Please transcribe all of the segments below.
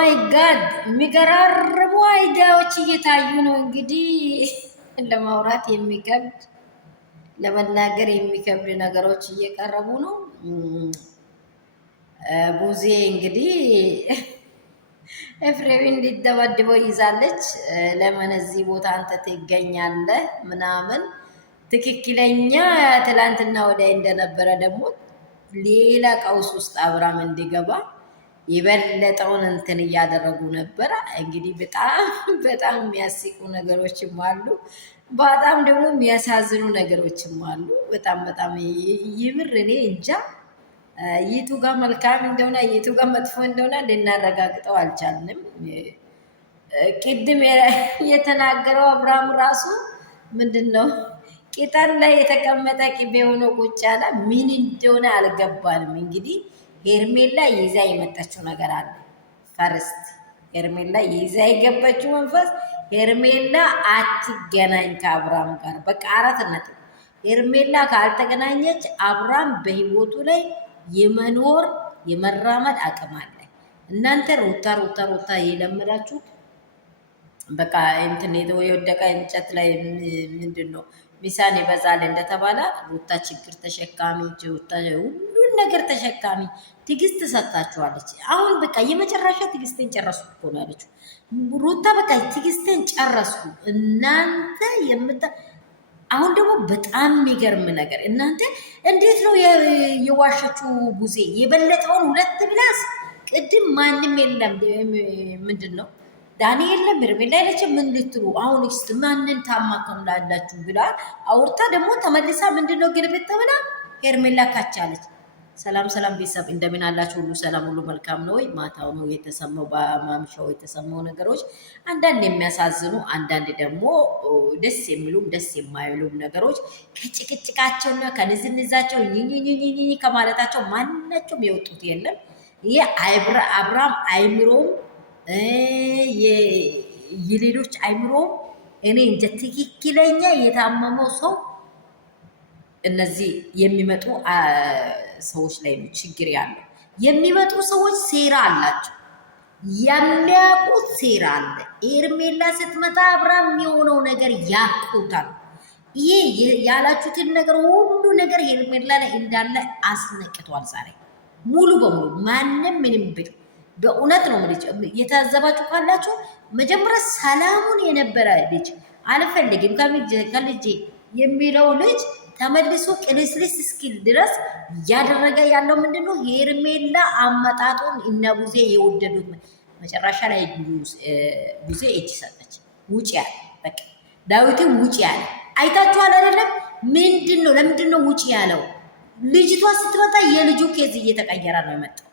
ማይ ጋድ የሚገራርሙ አይዲያዎች እየታዩ ነው። እንግዲህ ለማውራት የሚከብድ ለመናገር የሚከብድ ነገሮች እየቀረቡ ነው። ቡዜ እንግዲህ ኤፍሬምን ሊደበድበው ይዛለች። ለምን እዚህ ቦታ አንተ ትገኛለህ ምናምን ትክክለኛ ትላንትና ወዲያ እንደነበረ ደግሞ ሌላ ቀውስ ውስጥ አብራም እንዲገባ የበለጠውን እንትን እያደረጉ ነበረ። እንግዲህ በጣም የሚያስቁ ነገሮችም አሉ፣ በጣም ደግሞ የሚያሳዝኑ ነገሮችም አሉ። በጣም ይብር እኔ እንጃ የቱ ጋር መልካም እንደሆነ የቱ ጋር መጥፎ እንደሆነ ልናረጋግጠው አልቻልንም። ቅድም የተናገረው አብርሃም ራሱ ምንድን ነው ቅጠል ላይ የተቀመጠ ቅቤ ሆኖ ቁጭ ያለ ምን እንደሆነ አልገባንም። እንግዲህ ሄርሜላ ይዛ የመጣችው ነገር አለ። ፈርስት ሄርሜላ ይዛ የገባችው መንፈስ ሄርሜላ አትገናኝ ከአብርሃም ጋር በቃ 4 ነጥብ። ሄርሜላ ካልተገናኘች አብርሃም በህይወቱ ላይ የመኖር የመራመድ አቅም አለ። እናንተ ሩታ የለመዳችሁት በቃ እንትን የወደቀ እንጨት ላይ ምንድን ነው ሚሳን ይበዛል እንደተባለ ሩታ ችግር ተሸካሚ ሁሉን ነገር ተሸካሚ ትዕግስት ሰጥታችኋለች። አሁን በቃ የመጨረሻ ትዕግስትን ጨረስኩ እኮ ነው ያለችው ሩታ። በቃ ትዕግስትን ጨረስኩ እናንተ አሁን ደግሞ በጣም የሚገርም ነገር እናንተ እንዴት ነው የዋሸችው ቡዜ የበለጠውን 2 ብላስ ቅድም ማንም የለም ምንድን ነው ዳኒ የለም ሄርሜላ አይለችም ምን ልትሉ አሁን ማንን ታማከምላላችሁ ብላ አውርታ ደግሞ ተመልሳ ምንድነው ግልብጥ ብላ ሄርሜላ ካቻለች። ሰላም ቤተሰብ እንደምን አላችሁ? ሁሉ ሰላም ሁሉ መልካም ነው ወይ? ማታው ነው የተሰማው በማምሻው የተሰማው ነገሮች አንዳንድ የሚያሳዝኑ አንዳንድ ደግሞ ደስ የሚሉም ደስ የማይሉም ነገሮች ከጭቅጭቃቸውና ከንዝንዛቸው ኝኝኝኝ ከማለታቸው ማናቸውም የወጡት የለም። ይሄ አብርሃም አይምሮም የሌሎች አይምሮም እኔ እንደ ትክክለኛ የታመመው ሰው እነዚህ የሚመጡ ሰዎች ላይ ነው ችግር ያለው። የሚመጡ ሰዎች ሴራ አላቸው፣ የሚያውቁት ሴራ አለ። ሄርሜላ ስትመጣ አብርሃም የሆነው ነገር ያውቁታል። ይሄ ያላችሁትን ነገር ሁሉ ነገር ሄርሜላ ላይ እንዳለ አስነቅቷል። ዛሬ ሙሉ በሙሉ ማንም ምንም ብል በእውነት ነው ልጅ የታዘባችሁ ካላችሁ መጀመሪያ ሰላሙን የነበረ ልጅ አልፈልግም ከልጄ የሚለው ልጅ ተመልሶ ቅልስልስ እስኪል ድረስ እያደረገ ያለው ምንድነው? ሄርሜላ አመጣጡን እነ ቡዜ የወደዱት መጨረሻ ላይ ቡዜ እጅ ሰጠች። ውጭ ያለ በቃ ዳዊትን ውጭ ያለ አይታችኋል አይደለም? ምንድነው ለምንድነው ውጭ ያለው? ልጅቷ ስትመጣ የልጁ ኬዝ እየተቀየረ ነው የመጣው።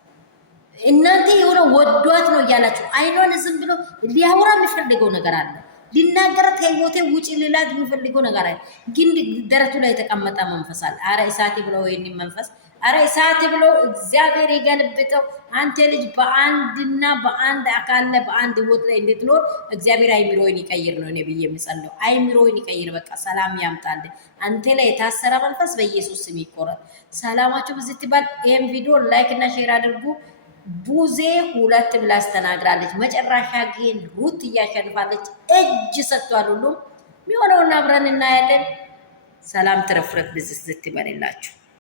እናንተ የሆነ ወዷት ነው እያላችሁ አይኗን ዝም ብሎ ሊያወራ የሚፈልገው ነገር አለ ሊናገራት ከህይወቴ ውጪ ሊላት የሚፈልገው ነገር አለ። ግን ደረቱ ላይ የተቀመጠ መንፈስ አለ። አረ እሳት ብለው ይሄን መንፈስ አረ እሳት ብለው እግዚአብሔር ይገልብጠው። አንተ ልጅ በአንድና በአንድ አካል ላይ በአንድ ህይወት ላይ እንድትኖር እግዚአብሔር አይምሮን ይቀይር ነው እኔ ብዬ የምጸልየው። አይምሮን ይቀይር፣ በቃ ሰላም ያምጣል። አንተ ላይ የታሰረ መንፈስ በኢየሱስ ስም ይቆረጥ። ሰላማችሁ ብዝት ይባል። ይሄን ቪዲዮ ላይክ እና ሼር አድርጉ። ቡዜ 2 ብላ አስተናግራለች። መጨረሻ ግን ሩት እያሸንፋለች። እጅ ሰጥቷል። ሁሉም የሚሆነውን አብረን እናያለን። ሰላም ትረፍረፍ ብዝት ይበልላችሁ።